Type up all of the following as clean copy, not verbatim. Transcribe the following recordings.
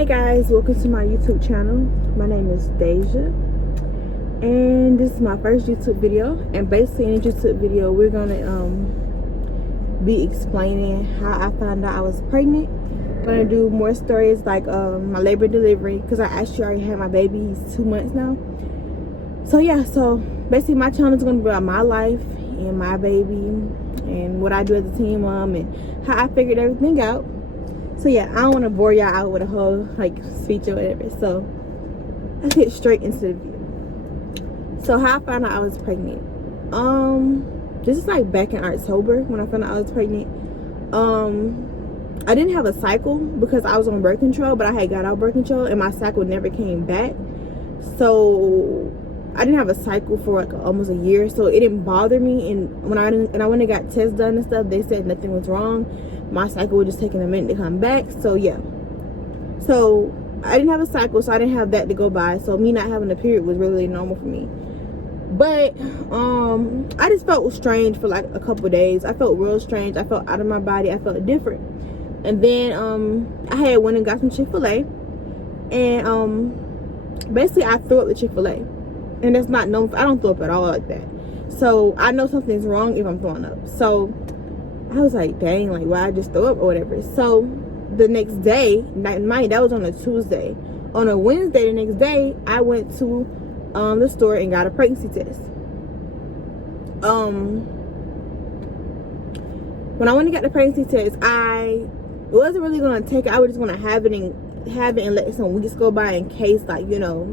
Hey guys, welcome to my YouTube channel. My name is Deja, and this is my first YouTube video. And basically in this YouTube video, we're gonna be explaining how I found out I was pregnant. I'm gonna do more stories like my labor and delivery, because I actually already had my baby. He's 2 months now. So yeah, so basically my channel is gonna be about my life and my baby and what I do as a teen mom and how I figured everything out. So yeah, I don't want to bore y'all out with a whole like speech or whatever. So let's get straight into the video. So how I found out I was pregnant. This is like back in October when I found out I was pregnant. I didn't have a cycle because I was on birth control, but I had got out birth control and my cycle never came back. So I didn't have a cycle for like almost a year, so it didn't bother me. And when I went and got tests done and stuff, they said nothing was wrong. My cycle was just taking a minute to come back. So yeah, so I didn't have a cycle, so I didn't have that to go by. So me not having a period was really normal for me. But I just felt strange for like a couple of days. I felt real strange. I felt out of my body. I felt different. And then I had went and got some Chick-fil-A, and basically I threw up the Chick-fil-A, and that's not known. I don't throw up at all like that. So I know something's wrong if I'm throwing up. So I was like, dang, like why I just throw up or whatever. So the next day, that was on a Tuesday. On a Wednesday, the next day, I went to the store and got a pregnancy test. When I went and got the pregnancy test, I wasn't really gonna take it. I was just gonna have it and let some weeks go by in case, like, you know,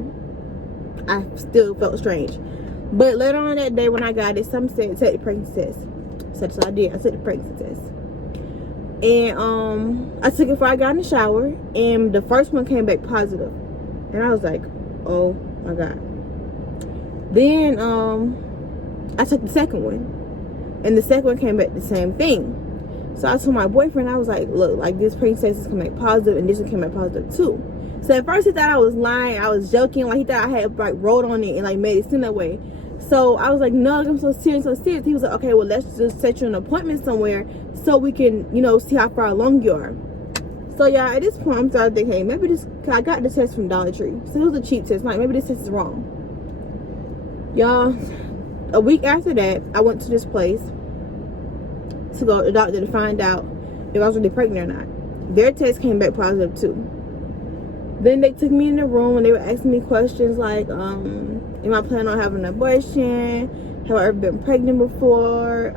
I still felt strange. But later on that day when I got it, some said take the pregnancy test. So I did. I took the pregnancy test, and I took it before I got in the shower, and the first one came back positive, and I was like, oh my god. Then I took the second one, and the second one came back the same thing. So I told my boyfriend, I was like, look, like this pregnancy test is coming back positive, and this one came back positive too. So at first he thought I was lying, I was joking, like he thought I had like wrote on it and like made it seem that way. So I was like, no, I'm so serious, so serious. He was like, okay, well, let's just set you an appointment somewhere so we can, you know, see how far along you are. So yeah, at this point, I'm starting to think, hey, maybe this, cause I got the test from Dollar Tree. So it was a cheap test. Like, maybe this test is wrong. Y'all, a week after that, I went to this place to go to the doctor to find out if I was really pregnant or not. Their test came back positive too. Then they took me in the room and they were asking me questions like, am I planning on having an abortion? Have I ever been pregnant before?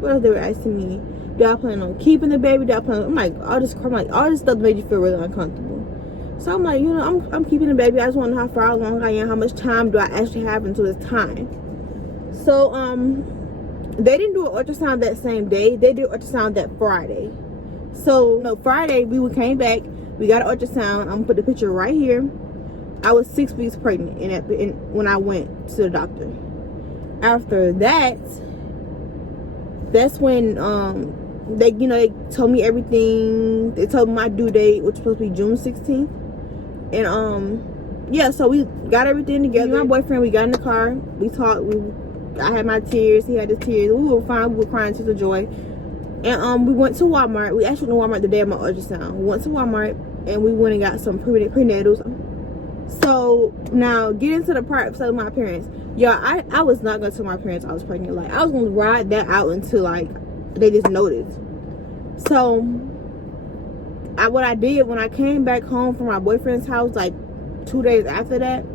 What else they were asking me? Do I plan on keeping the baby? I'm like, all this stuff made you feel really uncomfortable. So I'm like, you know, I'm keeping the baby. I just want to know how far along I am, how much time do I actually have until this time. So they didn't do an ultrasound that same day. They did an ultrasound that Friday. So no, Friday we came back. We got an ultrasound. I'm gonna put the picture right here. I was 6 weeks pregnant when I went to the doctor. After that, that's when they, you know, they told me everything. They told me my due date, which was supposed to be June 16th. And yeah, so we got everything together. Me and my boyfriend, we got in the car. We talked. I had my tears. He had his tears. We were fine. We were crying tears of joy. And we went to Walmart. We actually went to Walmart the day of my ultrasound. We went to Walmart and we went and got some prenatals. So now get into the part of telling my parents. Y'all, I was not gonna tell my parents I was pregnant. Like I was gonna ride that out until like they just noticed. So what I did when I came back home from my boyfriend's house, like 2 days after that,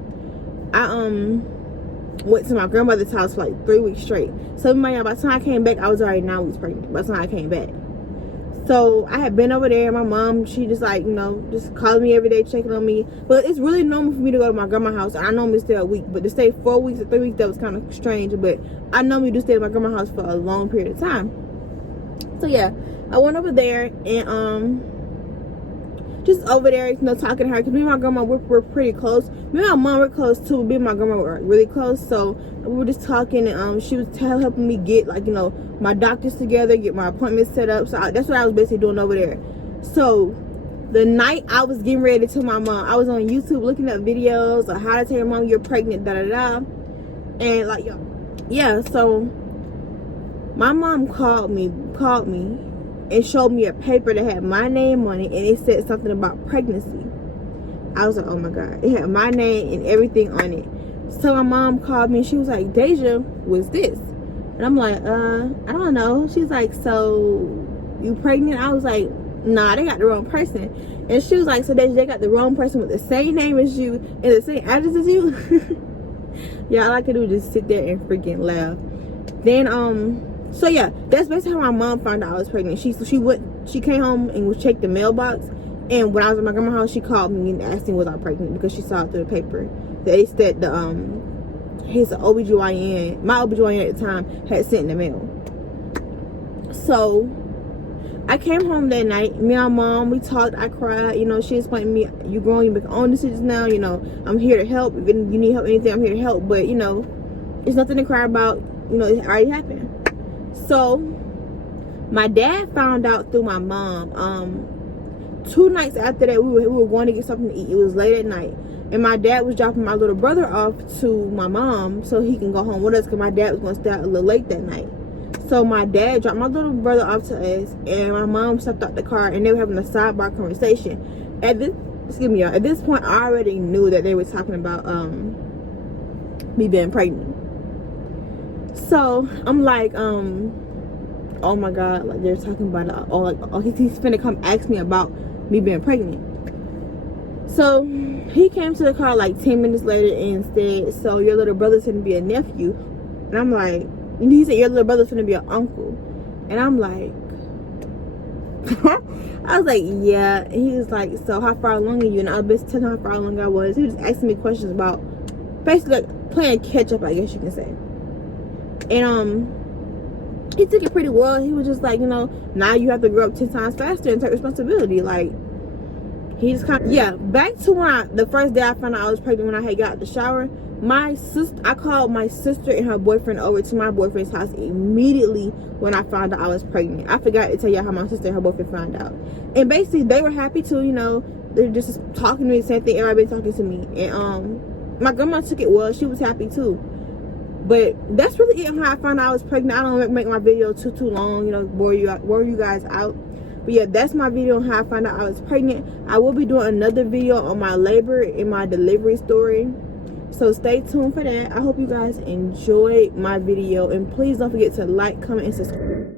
I went to my grandmother's house for like 3 weeks straight. So by the time I came back, I was already 9 weeks pregnant by the time I came back. So I had been over there. My mom, she just like, you know, just calling me every day, checking on me. But it's really normal for me to go to my grandma's house. I normally stay a week, but to stay 4 weeks or 3 weeks, that was kind of strange. But I normally do stay at my grandma's house for a long period of time. So yeah, I went over there and just over there, you know, talking to her, because me and my grandma we're pretty close. Me and my mom were close too. Me and my grandma were really close. So we were just talking, and she was helping me get, like, you know, my doctors together, get my appointments set up. So that's what I was basically doing over there. So the night I was getting ready to tell my mom, I was on YouTube looking up videos of how to tell your mom you're pregnant, da da da. And like, yeah, so my mom called me and showed me a paper that had my name on it, and it said something about pregnancy. I was like, oh my God. It had my name and everything on it. So my mom called me and she was like, Deja, what's this? And I'm like, I don't know. She's like, so you pregnant? I was like, nah, they got the wrong person. And she was like, so they got the wrong person with the same name as you and the same address as you? Yeah, all I could do was just sit there and freaking laugh. Then so yeah, that's basically how my mom found out I was pregnant. She came home and checked the mailbox, and when I was at my grandma's house, she called me and asked me was I pregnant, because she saw it through the paper. They said his OBGYN, my OBGYN at the time, had sent in the mail. So I came home that night. Me and my mom, we talked. I cried. You know, she explained to me, you grown, you make your own decisions now. You know, I'm here to help. If you need help, anything, I'm here to help. But, you know, it's nothing to cry about. You know, it already happened. So my dad found out through my mom. 2 nights after that, we were going to get something to eat. It was late at night. And my dad was dropping my little brother off to my mom so he can go home with us, because my dad was going to stay out a little late that night. So my dad dropped my little brother off to us, and my mom stepped out the car, and they were having a sidebar conversation. At this point, I already knew that they were talking about me being pregnant. So I'm like, oh my God, like they're talking about he's finna come ask me about me being pregnant. So he came to the car like 10 minutes later and said, so your little brother's gonna be a nephew. And I'm like, and he said your little brother's gonna be an uncle. And I'm like, I was like, yeah. And he was like, so how far along are you? And I was telling him how far along I was. He was just asking me questions about basically like playing catch up, I guess you can say. And he took it pretty well. He was just like, you know, now you have to grow up 10 times faster and take responsibility. Like, he's kind of, yeah. Back to when the first day I found out I was pregnant, when I had got out the shower, I called my sister and her boyfriend over to my boyfriend's house immediately when I found out I was pregnant. I forgot to tell you how my sister and her boyfriend found out. And basically, they were happy too, you know. They're just talking to me, the same thing everybody been talking to me. And my grandma took it well. She was happy too. But that's really it, how I found out I was pregnant. I don't make my video too long, you know, bore you guys out. But yeah, that's my video on how I found out I was pregnant. I will be doing another video on my labor and my delivery story, so stay tuned for that. I hope you guys enjoyed my video, and please don't forget to like, comment, and subscribe.